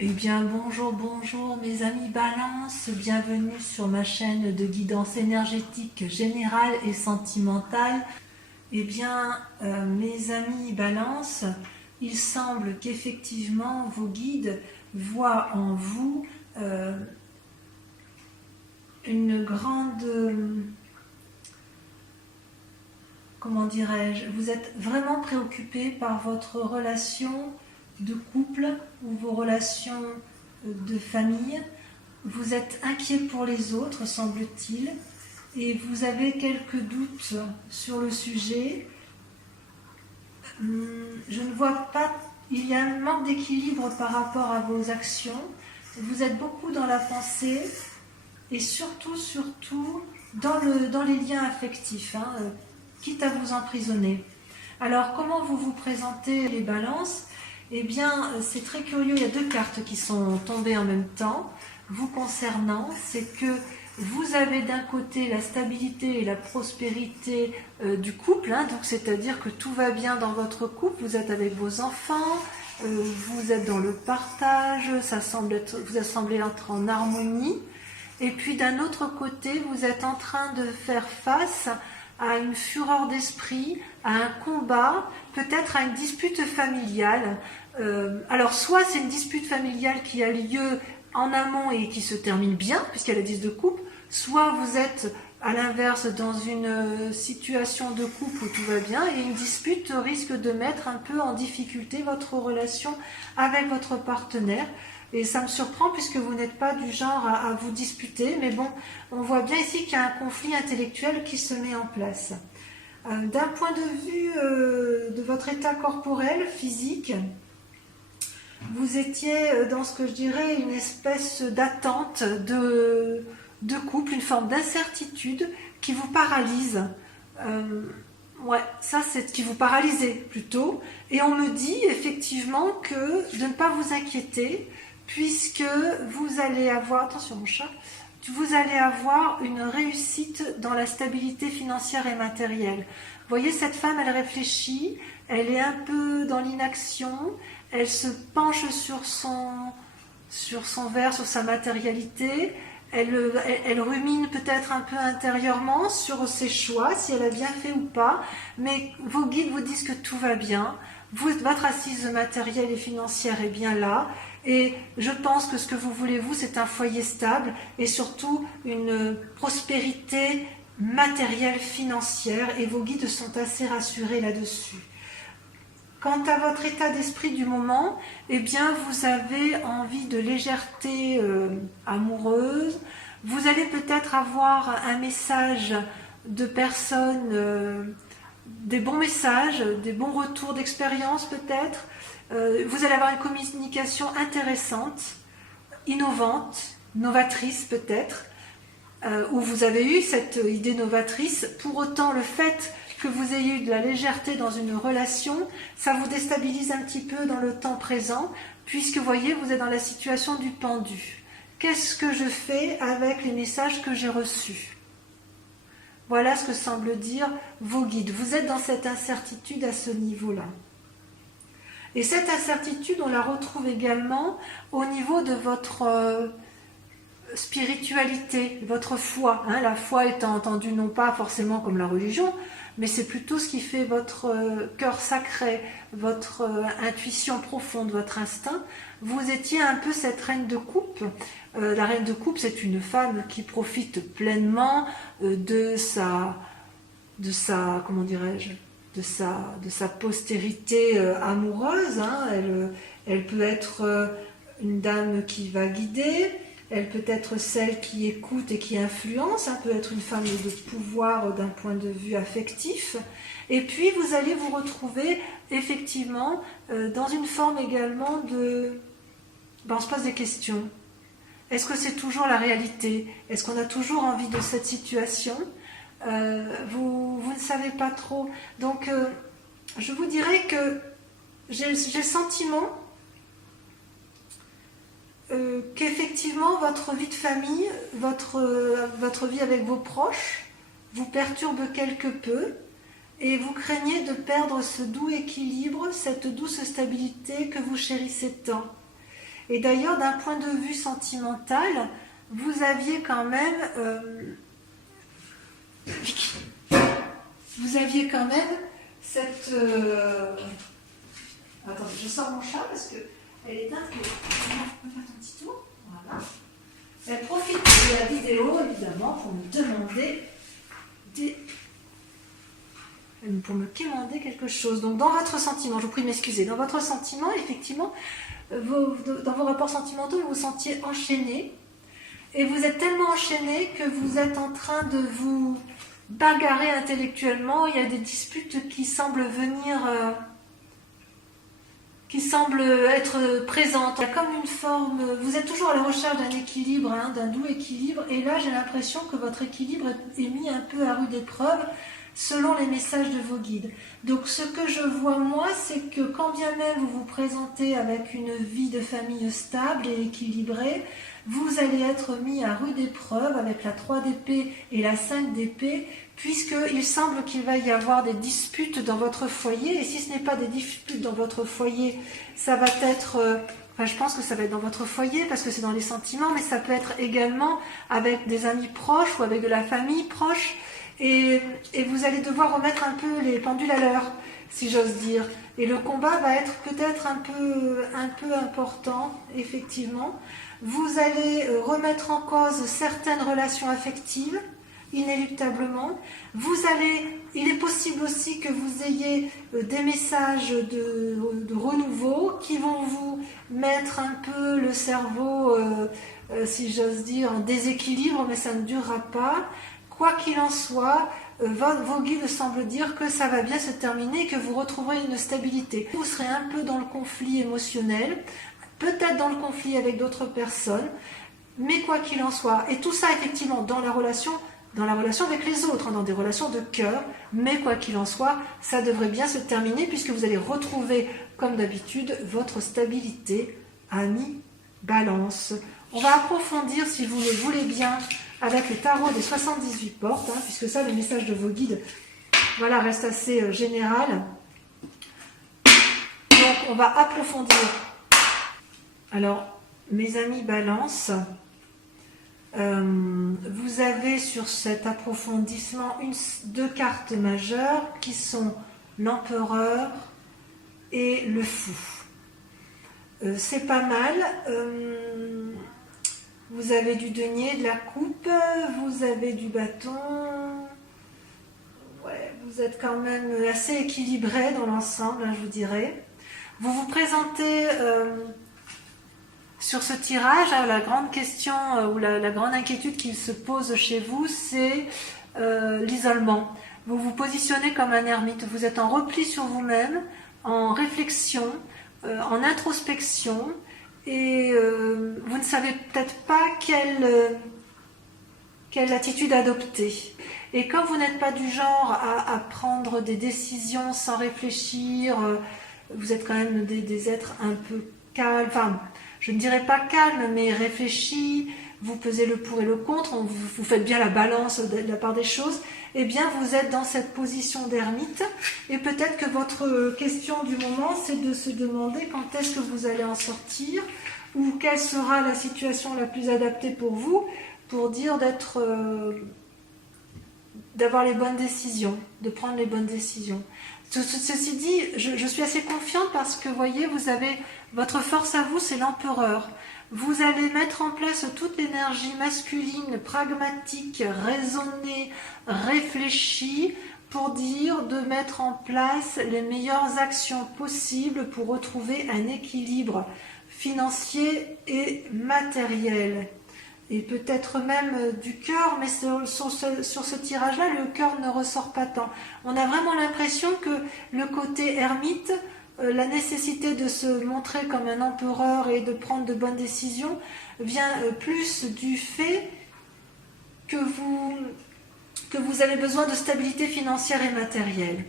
Eh bien, bonjour, bonjour mes amis Balance, bienvenue sur ma chaîne de guidance énergétique générale et sentimentale. Eh bien, mes amis Balance, il semble qu'effectivement vos guides voient en vous une grande, comment dirais-je, vous êtes vraiment préoccupé par votre relation de couple ou vos relations de famille. Vous êtes inquiet pour les autres, semble-t-il, et vous avez quelques doutes sur le sujet. Je ne vois pas, il y a un manque d'équilibre par rapport à vos actions. Vous êtes beaucoup dans la pensée et surtout dans les liens affectifs, quitte à vous emprisonner. Alors, comment vous vous présentez les balances? Eh bien, c'est très curieux, il y a deux cartes qui sont tombées en même temps. Vous concernant, c'est que vous avez d'un côté la stabilité et la prospérité du couple, donc c'est-à-dire que tout va bien dans votre couple, vous êtes avec vos enfants, vous êtes dans le partage, vous semblez être en harmonie. Et puis d'un autre côté, vous êtes en train de faire face à une fureur d'esprit, à un combat, peut-être à une dispute familiale. Alors soit c'est une dispute familiale qui a lieu en amont et qui se termine bien, puisqu'il y a la 10 de coupe, soit vous êtes à l'inverse dans une situation de couple où tout va bien et une dispute risque de mettre un peu en difficulté votre relation avec votre partenaire. Et ça me surprend puisque vous n'êtes pas du genre à vous disputer, mais bon, on voit bien ici qu'il y a un conflit intellectuel qui se met en place. D'un point de vue de votre état corporel, physique, vous étiez dans ce que je dirais une espèce d'attente de couple, une forme d'incertitude qui vous paralyse. Ouais, ça c'est ce qui vous paralysait plutôt. Et on me dit effectivement que de ne pas vous inquiéter, puisque vous allez avoir, attention mon chat, vous allez avoir une réussite dans la stabilité financière et matérielle. Vous voyez, cette femme, elle réfléchit, elle est un peu dans l'inaction, elle se penche sur son verre, sur sa matérialité, elle rumine peut-être un peu intérieurement sur ses choix, si elle a bien fait ou pas, mais vos guides vous disent que tout va bien, votre assise matérielle et financière est bien là, et je pense que ce que vous voulez, vous, c'est un foyer stable et surtout une prospérité matérielle, financière, et vos guides sont assez rassurés là-dessus. Quant à votre état d'esprit du moment, eh bien, vous avez envie de légèreté amoureuse. Vous allez peut-être avoir un message de personnes, des bons messages, des bons retours d'expérience peut-être. Vous allez avoir une communication intéressante, innovante, novatrice peut-être, où vous avez eu cette idée novatrice. Pour autant, le fait que vous ayez eu de la légèreté dans une relation, ça vous déstabilise un petit peu dans le temps présent, puisque vous voyez, vous êtes dans la situation du pendu. Qu'est-ce que je fais avec les messages que j'ai reçus? Voilà ce que semblent dire vos guides. Vous êtes dans cette incertitude à ce niveau-là. Et cette incertitude, on la retrouve également au niveau de votre spiritualité, votre foi. La foi étant entendue non pas forcément comme la religion, mais c'est plutôt ce qui fait votre cœur sacré, votre intuition profonde, votre instinct. Vous étiez un peu cette reine de coupe. La reine de coupe, c'est une femme qui profite pleinement de sa comment dirais-je, de sa postérité amoureuse. Elle peut être une dame qui va guider, elle peut être celle qui écoute et qui influence, peut être une femme de pouvoir d'un point de vue affectif. Et puis vous allez vous retrouver effectivement dans une forme également de... on se pose des questions. Est-ce que c'est toujours la réalité? Est-ce qu'on a toujours envie de cette situation? Vous ne savez pas trop. Donc, je vous dirais que j'ai le sentiment qu'effectivement, votre vie de famille, votre vie avec vos proches, vous perturbe quelque peu. et vous craignez de perdre ce doux équilibre, cette douce stabilité que vous chérissez tant. Et d'ailleurs, d'un point de vue sentimental, vous aviez quand même... vous aviez quand même cette... Attendez, je sors mon chat parce qu'elle est dingue. On va faire un petit tour. Voilà. Elle profite de la vidéo, évidemment, pour me demander pour me quémander quelque chose. Donc, dans votre sentiment, je vous prie de m'excuser, dans votre sentiment, effectivement, dans vos rapports sentimentaux, vous vous sentiez enchaîné. Et vous êtes tellement enchaîné que vous êtes en train de vous bagarrer intellectuellement. Il y a des disputes qui semblent venir... qui semble être présente. Il y a comme une forme, vous êtes toujours à la recherche d'un équilibre, hein, d'un doux équilibre, et là j'ai l'impression que votre équilibre est mis un peu à rude épreuve selon les messages de vos guides. Donc ce que je vois moi, c'est que quand bien même vous vous présentez avec une vie de famille stable et équilibrée, vous allez être mis à rude épreuve avec la 3 d'épée et la 5 d'épée, puisqu'il semble qu'il va y avoir des disputes dans votre foyer, et si ce n'est pas des disputes dans votre foyer, ça va être, enfin je pense que ça va être dans votre foyer, parce que c'est dans les sentiments, mais ça peut être également avec des amis proches ou avec de la famille proche, et vous allez devoir remettre un peu les pendules à l'heure, si j'ose dire. Et le combat va être peut-être un peu important, effectivement. Vous allez remettre en cause certaines relations affectives, inéluctablement. Il est possible aussi que vous ayez des messages de renouveau qui vont vous mettre un peu le cerveau, si j'ose dire, en déséquilibre, mais ça ne durera pas. Quoi qu'il en soit, vos guides semblent dire que ça va bien se terminer et que vous retrouverez une stabilité. Vous serez un peu dans le conflit émotionnel, peut-être dans le conflit avec d'autres personnes, mais quoi qu'il en soit, et tout ça effectivement dans la relation avec les autres, hein, dans des relations de cœur, mais quoi qu'il en soit, ça devrait bien se terminer puisque vous allez retrouver, comme d'habitude, votre stabilité, amis, balance. On va approfondir, si vous le voulez bien, avec le tarot des 78 portes, hein, puisque ça, le message de vos guides, voilà, reste assez général. Donc, on va approfondir. Alors, mes amis balance, vous avez sur cet approfondissement deux cartes majeures qui sont l'empereur et le fou. C'est pas mal. Vous avez du denier, de la coupe, vous avez du bâton. Ouais, vous êtes quand même assez équilibré dans l'ensemble, hein, je vous dirais. Vous vous présentez sur ce tirage, hein, la grande question ou la grande inquiétude qui se pose chez vous, c'est l'isolement. Vous vous positionnez comme un ermite, vous êtes en repli sur vous-même, en réflexion, en introspection, et vous ne savez peut-être pas quelle attitude adopter. Et comme vous n'êtes pas du genre à prendre des décisions sans réfléchir, vous êtes quand même des êtres un peu calmes, enfin, je ne dirais pas calmes, mais réfléchis, vous pesez le pour et le contre, vous faites bien la balance de la part des choses, eh bien vous êtes dans cette position d'ermite, et peut-être que votre question du moment, c'est de se demander quand est-ce que vous allez en sortir, ou quelle sera la situation la plus adaptée pour vous, pour dire d'avoir les bonnes décisions, de prendre les bonnes décisions. Ceci dit, je suis assez confiante parce que, voyez, vous avez votre force à vous, c'est l'empereur. Vous allez mettre en place toute l'énergie masculine, pragmatique, raisonnée, réfléchie, pour dire de mettre en place les meilleures actions possibles pour retrouver un équilibre financier et matériel. Et peut-être même du cœur, mais sur ce tirage-là, le cœur ne ressort pas tant. On a vraiment l'impression que le côté ermite, la nécessité de se montrer comme un empereur et de prendre de bonnes décisions, vient plus du fait que vous avez besoin de stabilité financière et matérielle.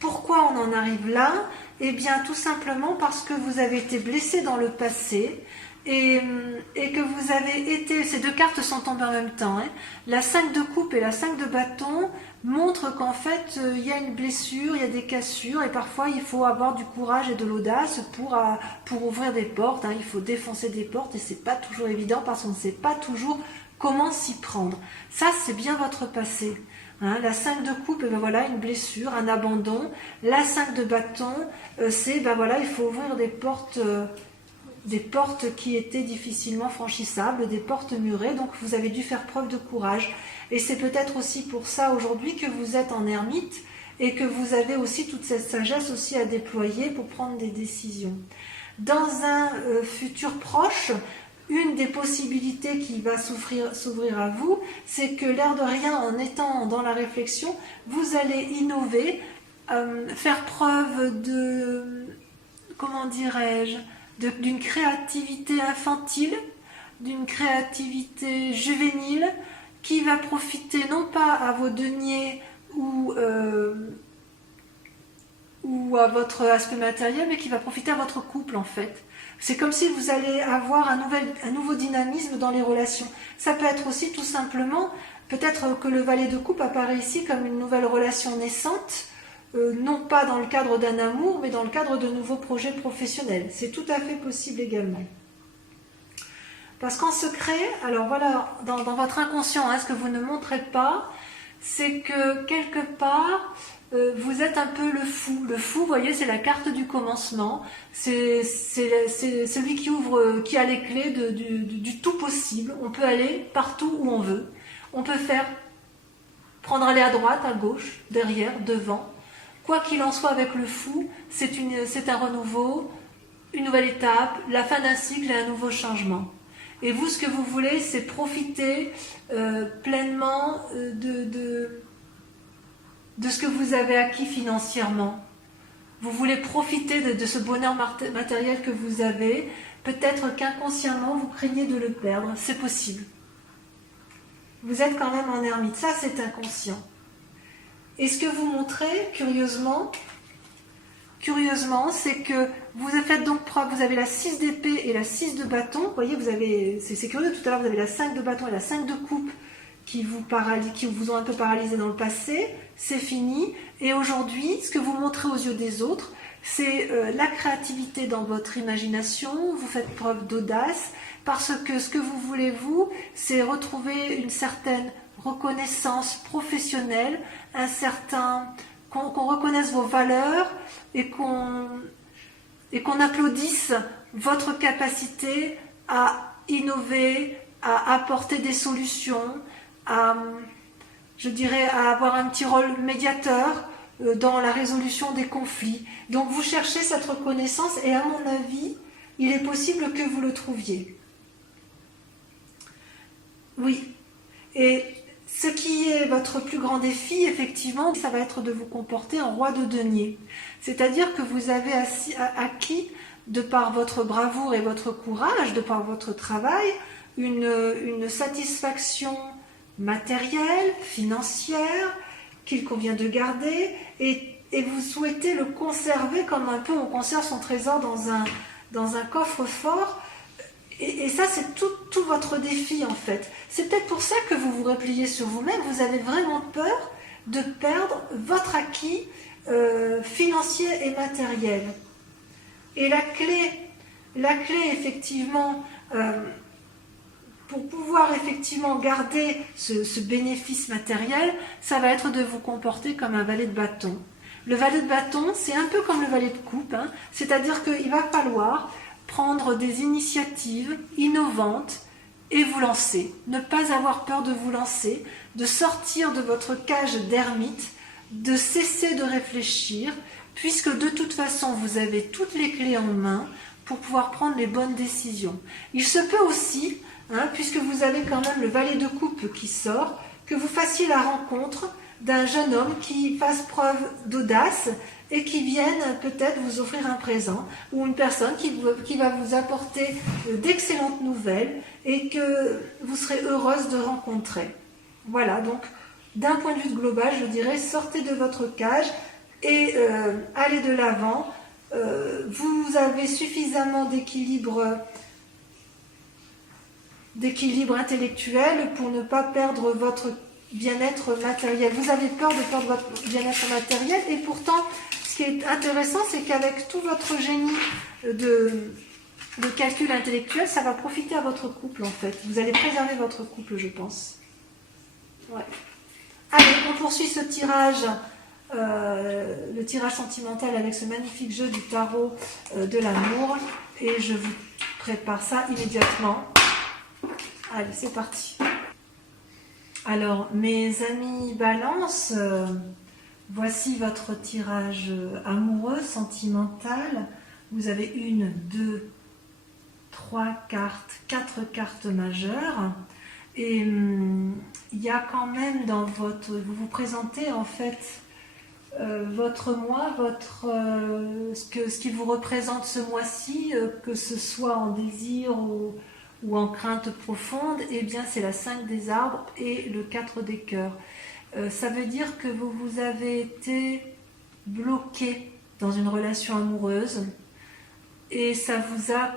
Pourquoi on en arrive là? Eh bien, tout simplement parce que vous avez été blessé dans le passé et que vous avez été... Ces deux cartes sont tombées en même temps. Hein. La 5 de coupe et la 5 de bâton montrent qu'en fait, il y a une blessure, il y a des cassures et parfois il faut avoir du courage et de l'audace pour ouvrir des portes. Hein. Il faut défoncer des portes et c'est pas toujours évident parce qu'on ne sait pas toujours comment s'y prendre. Ça, c'est bien votre passé. Hein, la 5 de coupe, ben voilà, une blessure, un abandon. La 5 de bâton, c'est, ben voilà, il faut ouvrir des portes qui étaient difficilement franchissables, des portes murées, donc vous avez dû faire preuve de courage. Et c'est peut-être aussi pour ça aujourd'hui que vous êtes en ermite et que vous avez aussi toute cette sagesse aussi à déployer pour prendre des décisions. Dans un futur proche, une des possibilités qui va s'ouvrir à vous, c'est que l'air de rien, en étant dans la réflexion, vous allez innover, faire preuve de, comment dirais-je, d'une créativité infantile, d'une créativité juvénile, qui va profiter non pas à vos deniers ou à votre aspect matériel, mais qui va profiter à votre couple en fait. C'est comme si vous allez avoir un nouveau dynamisme dans les relations. Ça peut être aussi tout simplement, peut-être que le valet de coupe apparaît ici comme une nouvelle relation naissante, non pas dans le cadre d'un amour, mais dans le cadre de nouveaux projets professionnels. C'est tout à fait possible également. Parce qu'en secret, alors voilà, dans votre inconscient, hein, ce que vous ne montrez pas, c'est que quelque part, vous êtes un peu le fou. Le fou, vous voyez, c'est la carte du commencement. C'est celui qui ouvre, qui a les clés du tout possible. On peut aller partout où on veut. On peut aller à droite, à gauche, derrière, devant. Quoi qu'il en soit avec le fou, c'est un renouveau, une nouvelle étape, la fin d'un cycle et un nouveau changement. Et vous, ce que vous voulez, c'est profiter pleinement de ce que vous avez acquis financièrement. Vous voulez profiter de ce bonheur matériel que vous avez. Peut-être qu'inconsciemment, vous craignez de le perdre. C'est possible. Vous êtes quand même en ermite. Ça, c'est inconscient. Et ce que vous montrez, curieusement, c'est que vous faites donc preuve, vous avez la 6 d'épée et la 6 de bâton. Vous voyez, c'est curieux, tout à l'heure, vous avez la 5 de bâton et la 5 de coupe qui vous ont un peu paralysé dans le passé. C'est fini. Et aujourd'hui, ce que vous montrez aux yeux des autres, c'est la créativité dans votre imagination. Vous faites preuve d'audace parce que ce que vous voulez, vous, c'est retrouver une certaine reconnaissance professionnelle, qu'on reconnaisse vos valeurs et qu'on applaudisse votre capacité à innover, à apporter des solutions, à avoir un petit rôle médiateur dans la résolution des conflits. Donc vous cherchez cette reconnaissance et à mon avis, il est possible que vous le trouviez. Oui. Et ce qui est votre plus grand défi, effectivement, ça va être de vous comporter en roi de denier. C'est-à-dire que vous avez acquis, de par votre bravoure et votre courage, de par votre travail, une satisfaction matérielle, financière, qu'il convient de garder, et vous souhaitez le conserver comme un peu on conserve son trésor dans un coffre-fort. Et ça, c'est tout votre défi, en fait. C'est peut-être pour ça que vous vous repliez sur vous-même. Vous avez vraiment peur de perdre votre acquis financier et matériel. Et la clé effectivement, pour pouvoir effectivement garder ce bénéfice matériel, ça va être de vous comporter comme un valet de bâton. Le valet de bâton, c'est un peu comme le valet de coupe, hein, c'est-à-dire qu'il va falloir prendre des initiatives innovantes et vous lancer. Ne pas avoir peur de vous lancer, de sortir de votre cage d'ermite, de cesser de réfléchir, puisque de toute façon, vous avez toutes les clés en main pour pouvoir prendre les bonnes décisions. Il se peut aussi, puisque vous avez quand même le valet de coupe qui sort, que vous fassiez la rencontre d'un jeune homme qui fasse preuve d'audace et qui vienne peut-être vous offrir un présent, ou une personne qui va vous apporter d'excellentes nouvelles et que vous serez heureuse de rencontrer. Voilà, donc d'un point de vue global, je dirais, sortez de votre cage, et allez de l'avant. Vous avez suffisamment d'équilibre intellectuel pour ne pas perdre votre bien-être matériel. Vous avez peur de perdre votre bien-être matériel, et pourtant, ce qui est intéressant, c'est qu'avec tout votre génie de calcul intellectuel, ça va profiter à votre couple, en fait. Vous allez préserver votre couple, je pense. Ouais. Allez, on poursuit ce tirage, le tirage sentimental avec ce magnifique jeu du tarot de l'amour, et je vous prépare ça immédiatement. Allez, c'est parti. Alors, mes amis Balance, voici votre tirage amoureux, sentimental. Vous avez 1, 2, 3 cartes, 4 cartes majeures. Et il y a quand même dans votre... Vous vous présentez en fait votre mois, ce qui vous représente ce mois-ci, que ce soit en désir ou en crainte profonde, eh bien c'est la 5 des arbres et le 4 des cœurs. Ça veut dire que vous avez été bloqué dans une relation amoureuse et ça vous a...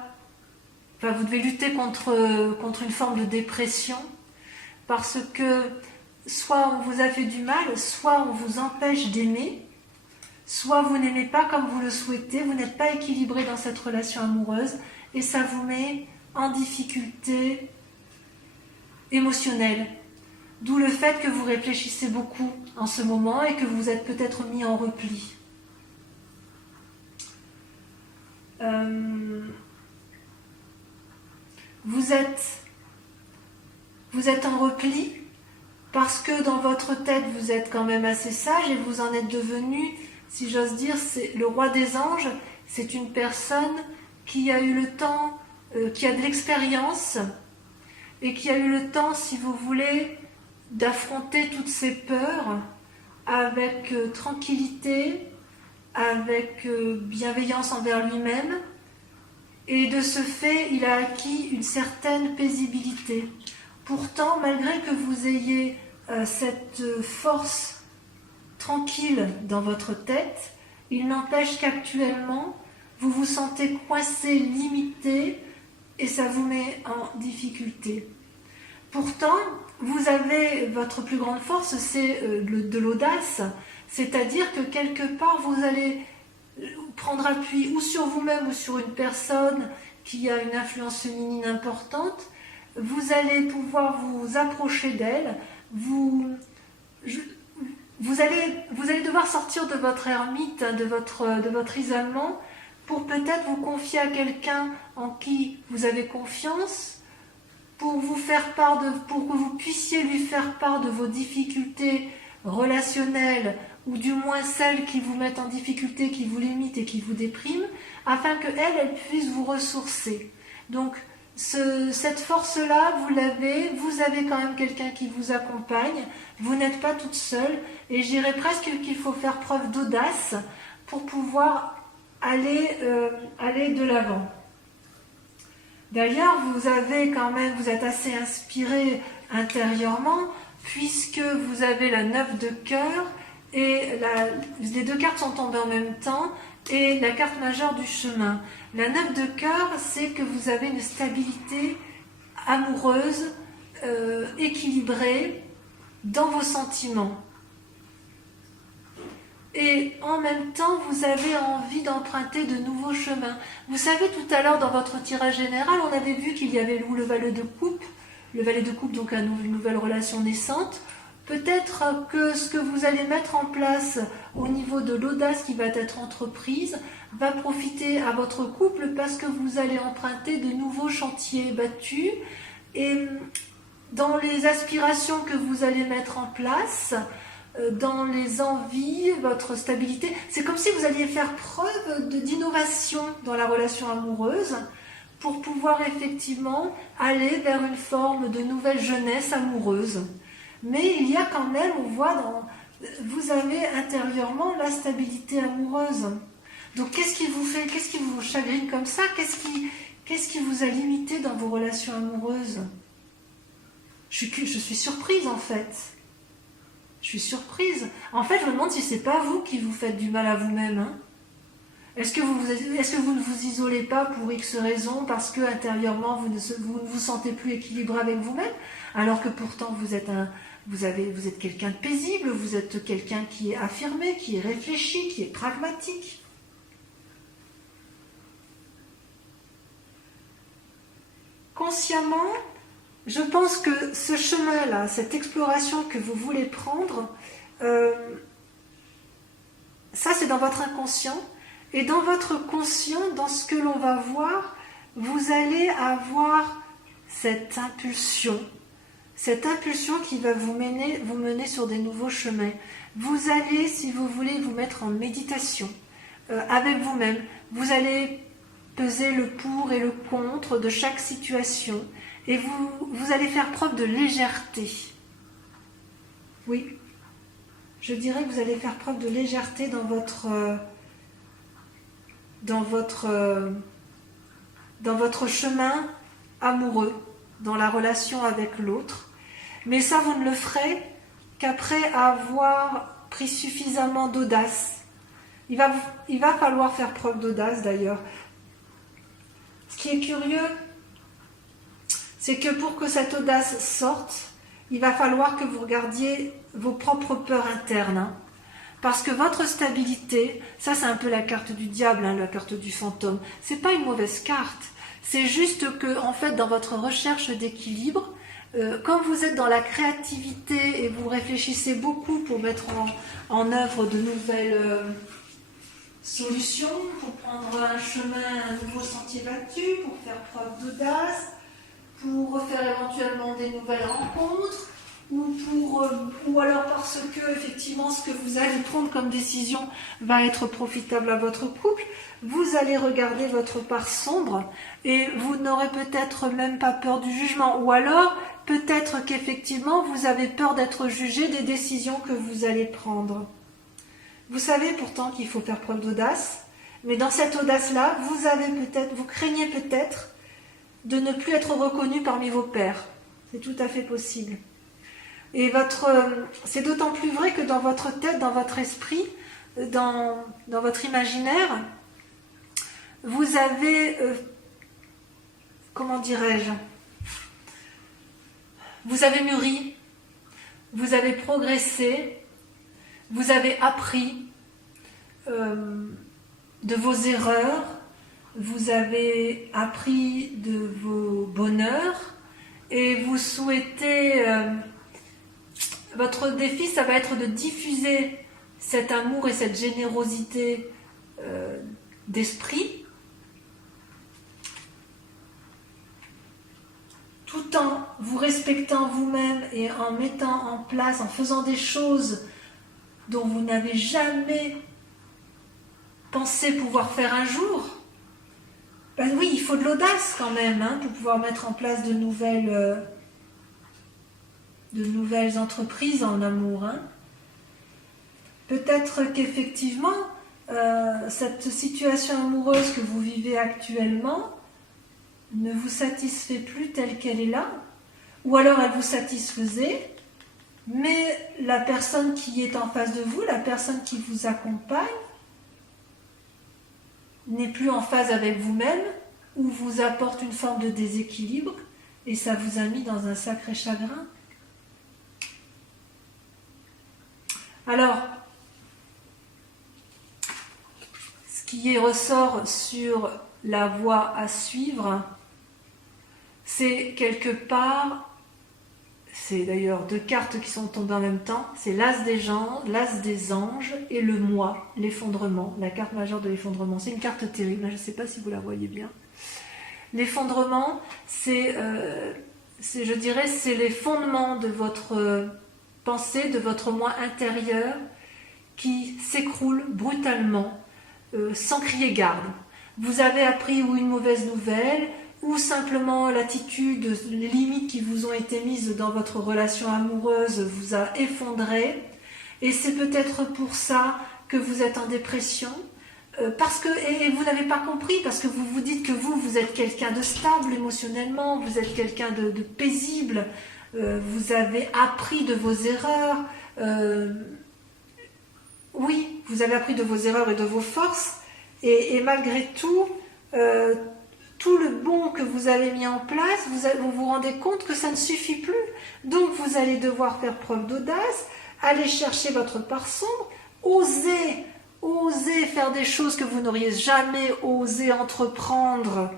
Enfin, vous devez lutter contre une forme de dépression parce que soit on vous a fait du mal, soit on vous empêche d'aimer, soit vous n'aimez pas comme vous le souhaitez, vous n'êtes pas équilibré dans cette relation amoureuse et ça vous met en difficulté émotionnelle. D'où le fait que vous réfléchissez beaucoup en ce moment et que vous êtes peut-être mis en repli. Vous êtes en repli parce que dans votre tête, vous êtes quand même assez sage et vous en êtes devenu, si j'ose dire, c'est le roi des anges. C'est une personne qui a eu le temps, qui a de l'expérience et qui a eu le temps, si vous voulez, d'affronter toutes ses peurs avec tranquillité, avec bienveillance envers lui-même. Et de ce fait, il a acquis une certaine paisibilité. Pourtant, malgré que vous ayez cette force tranquille dans votre tête, il n'empêche qu'actuellement, vous vous sentez coincé, limité, et ça vous met en difficulté. Pourtant, vous avez votre plus grande force, c'est de l'audace, c'est-à-dire que quelque part, vous allez prendre appui ou sur vous-même ou sur une personne qui a une influence féminine importante. Vous allez pouvoir vous approcher d'elle, vous allez devoir sortir de votre ermite, de votre isolement, pour peut-être vous confier à quelqu'un en qui vous avez confiance, pour que vous puissiez lui faire part de vos difficultés relationnelles, ou du moins celles qui vous mettent en difficulté, qui vous limitent et qui vous dépriment, afin qu'elle puisse vous ressourcer. Donc, cette force-là, vous avez quand même quelqu'un qui vous accompagne, vous n'êtes pas toute seule, et je dirais presque qu'il faut faire preuve d'audace pour pouvoir aller de l'avant. D'ailleurs, vous êtes assez inspiré intérieurement, puisque vous avez la 9 de cœur, et les deux cartes sont tombées en même temps, et la carte majeure du chemin. La 9 de cœur, c'est que vous avez une stabilité amoureuse, équilibrée dans vos sentiments. Et en même temps, vous avez envie d'emprunter de nouveaux chemins. Vous savez, tout à l'heure, dans votre tirage général, on avait vu qu'il y avait le valet de coupe. Le valet de coupe, donc une nouvelle relation naissante. Peut-être que ce que vous allez mettre en place au niveau de l'audace qui va être entreprise va profiter à votre couple parce que vous allez emprunter de nouveaux chantiers battus. Et dans les aspirations que vous allez mettre en place, dans les envies, votre stabilité, c'est comme si vous alliez faire preuve d'innovation dans la relation amoureuse pour pouvoir effectivement aller vers une forme de nouvelle jeunesse amoureuse. Mais il y a quand même, on voit, vous avez intérieurement la stabilité amoureuse. Donc qu'est-ce qui vous chagrine comme ça? Qu'est-ce qui vous a limité dans vos relations amoureuses? Je suis surprise en fait. Je suis surprise. En fait, je me demande si c'est pas vous qui vous faites du mal à vous-même. Hein. Est-ce que vous ne vous isolez pas pour X raisons parce que intérieurement vous ne vous sentez plus équilibré avec vous-même, alors que pourtant vous êtes quelqu'un de paisible, vous êtes quelqu'un qui est affirmé, qui est réfléchi, qui est pragmatique. Consciemment, je pense que ce chemin-là, cette exploration que vous voulez prendre, ça c'est dans votre inconscient. Et dans votre conscient, dans ce que l'on va voir, vous allez avoir cette impulsion qui va vous mener sur des nouveaux chemins. Vous allez, si vous voulez, vous mettre en méditation avec vous-même. Vous allez peser le pour et le contre de chaque situation et vous allez faire preuve de légèreté. Oui, je dirais que vous allez faire preuve de légèreté dans votre chemin amoureux, dans la relation avec l'autre. Mais ça, vous ne le ferez qu'après avoir pris suffisamment d'audace. Il va falloir faire preuve d'audace d'ailleurs. Ce qui est curieux, c'est que pour que cette audace sorte, il va falloir que vous regardiez vos propres peurs internes. Hein. Parce que votre stabilité, ça c'est un peu la carte du diable, hein, la carte du fantôme. C'est pas une mauvaise carte. C'est juste que, en fait, dans votre recherche d'équilibre, quand vous êtes dans la créativité et vous réfléchissez beaucoup pour mettre en œuvre de nouvelles solutions, pour prendre un chemin, un nouveau sentier battu, pour faire preuve d'audace, pour faire éventuellement des nouvelles rencontres, ou alors parce que effectivement ce que vous allez prendre comme décision va être profitable à votre couple, vous allez regarder votre part sombre et vous n'aurez peut-être même pas peur du jugement, ou alors peut-être qu'effectivement vous avez peur d'être jugé des décisions que vous allez prendre. Vous savez pourtant qu'il faut faire preuve d'audace, mais dans cette audace-là, vous craignez peut-être de ne plus être reconnu parmi vos pairs. C'est tout à fait possible. Et c'est d'autant plus vrai que dans votre tête, dans votre esprit, dans votre imaginaire, vous avez, comment dirais-je, vous avez mûri, vous avez progressé, vous avez appris de vos erreurs, vous avez appris de vos bonheurs et vous souhaitez... votre défi, ça va être de diffuser cet amour et cette générosité d'esprit tout en vous respectant vous-même et en mettant en place, en faisant des choses dont vous n'avez jamais pensé pouvoir faire un jour. Ben oui, il faut de l'audace quand même hein, pour pouvoir mettre en place de nouvelles entreprises en amour. Hein. Peut-être qu'effectivement, cette situation amoureuse que vous vivez actuellement ne vous satisfait plus telle qu'elle est là, ou alors elle vous satisfaisait, mais la personne qui est en face de vous, la personne qui vous accompagne, n'est plus en phase avec vous-même, ou vous apporte une forme de déséquilibre, et ça vous a mis dans un sacré chagrin. Alors, ce qui ressort sur la voie à suivre, c'est quelque part, c'est d'ailleurs deux cartes qui sont tombées en même temps, c'est l'as des anges et le moi, l'effondrement, la carte majeure de l'effondrement. C'est une carte terrible, je ne sais pas si vous la voyez bien. L'effondrement, c'est les fondements de votre pensée, de votre moi intérieur qui s'écroule brutalement, sans crier garde. Vous avez appris ou une mauvaise nouvelle, ou simplement l'attitude, les limites qui vous ont été mises dans votre relation amoureuse vous a effondré, et c'est peut-être pour ça que vous êtes en dépression, et vous n'avez pas compris, parce que vous vous dites que vous êtes quelqu'un de stable émotionnellement, vous êtes quelqu'un de paisible, vous avez appris de vos erreurs, Oui, vous avez appris de vos erreurs et de vos forces, et malgré tout, tout le bon que vous avez mis en place, vous vous rendez compte que ça ne suffit plus. Donc vous allez devoir faire preuve d'audace, aller chercher votre part sombre, oser faire des choses que vous n'auriez jamais osé entreprendre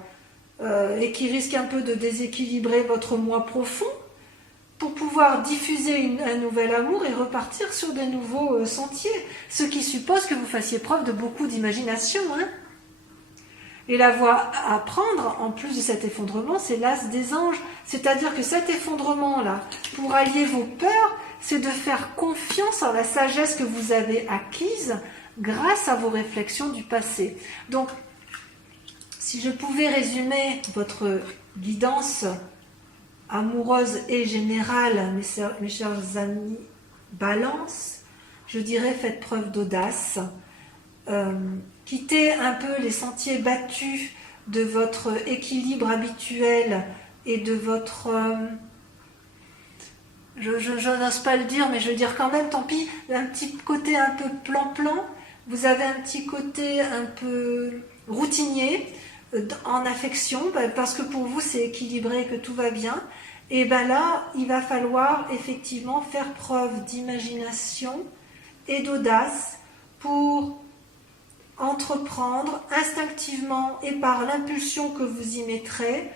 et qui risquent un peu de déséquilibrer votre moi profond, pour pouvoir diffuser un nouvel amour et repartir sur des nouveaux sentiers. Ce qui suppose que vous fassiez preuve de beaucoup d'imagination. Hein. Et la voie à prendre, en plus de cet effondrement, c'est l'as des anges. C'est-à-dire que cet effondrement-là, pour allier vos peurs, c'est de faire confiance en la sagesse que vous avez acquise grâce à vos réflexions du passé. Donc, si je pouvais résumer votre guidance amoureuse et générale, mes chers amis Balance, je dirais faites preuve d'audace, quittez un peu les sentiers battus de votre équilibre habituel et de votre... je n'ose pas le dire, mais je veux dire quand même, tant pis, un petit côté un peu plan-plan, vous avez un petit côté un peu routinier, en affection, parce que pour vous c'est équilibré, que tout va bien, et bien là, il va falloir effectivement faire preuve d'imagination et d'audace pour entreprendre instinctivement et par l'impulsion que vous y mettrez,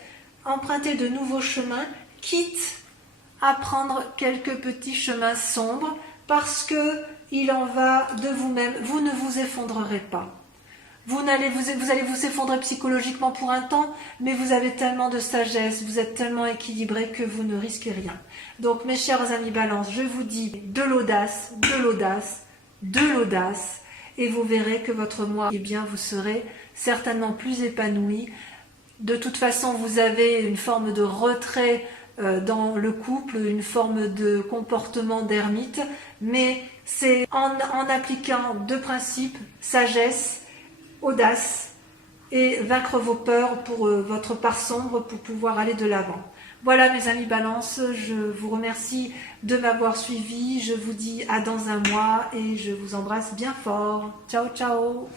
emprunter de nouveaux chemins, quitte à prendre quelques petits chemins sombres, parce que il en va de vous-même, vous ne vous effondrerez pas. Vous allez vous effondrer psychologiquement pour un temps, mais vous avez tellement de sagesse, vous êtes tellement équilibré que vous ne risquez rien. Donc mes chers amis Balance, je vous dis de l'audace, de l'audace, de l'audace, et vous verrez que votre moi, eh bien, vous serez certainement plus épanoui. De toute façon, vous avez une forme de retrait dans le couple, une forme de comportement d'ermite, mais c'est en appliquant deux principes, sagesse, audace, et vaincre vos peurs pour votre part sombre pour pouvoir aller de l'avant. Voilà mes amis Balance, je vous remercie de m'avoir suivi, je vous dis à dans un mois et je vous embrasse bien fort. Ciao ciao.